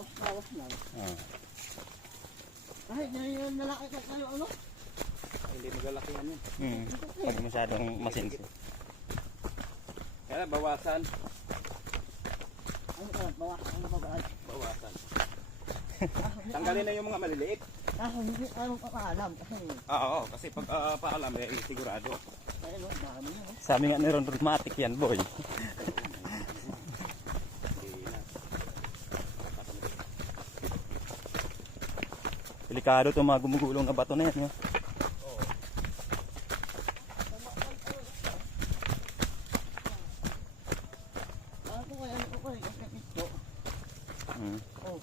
bawas lang. Ah. Kahit yung nalaki ka kayo, ano? Hindi magalaki yan yun. Pag masyadong masinsin. Kaya bawasan. Ano ka, bawasan, ano ba? Bawasan. Tanggalin na yung mga maliliit. Hindi ano pa paalam kasi Oo, kasi pag paalam eh sigurado. kaya no, dami na. Sabi nga ni Ron, dramatic yan, boy. Delikado itong mga gumugulong na bato na yan. Yun. Ano ko kaya ano ko kaya ito. Mm. Oh.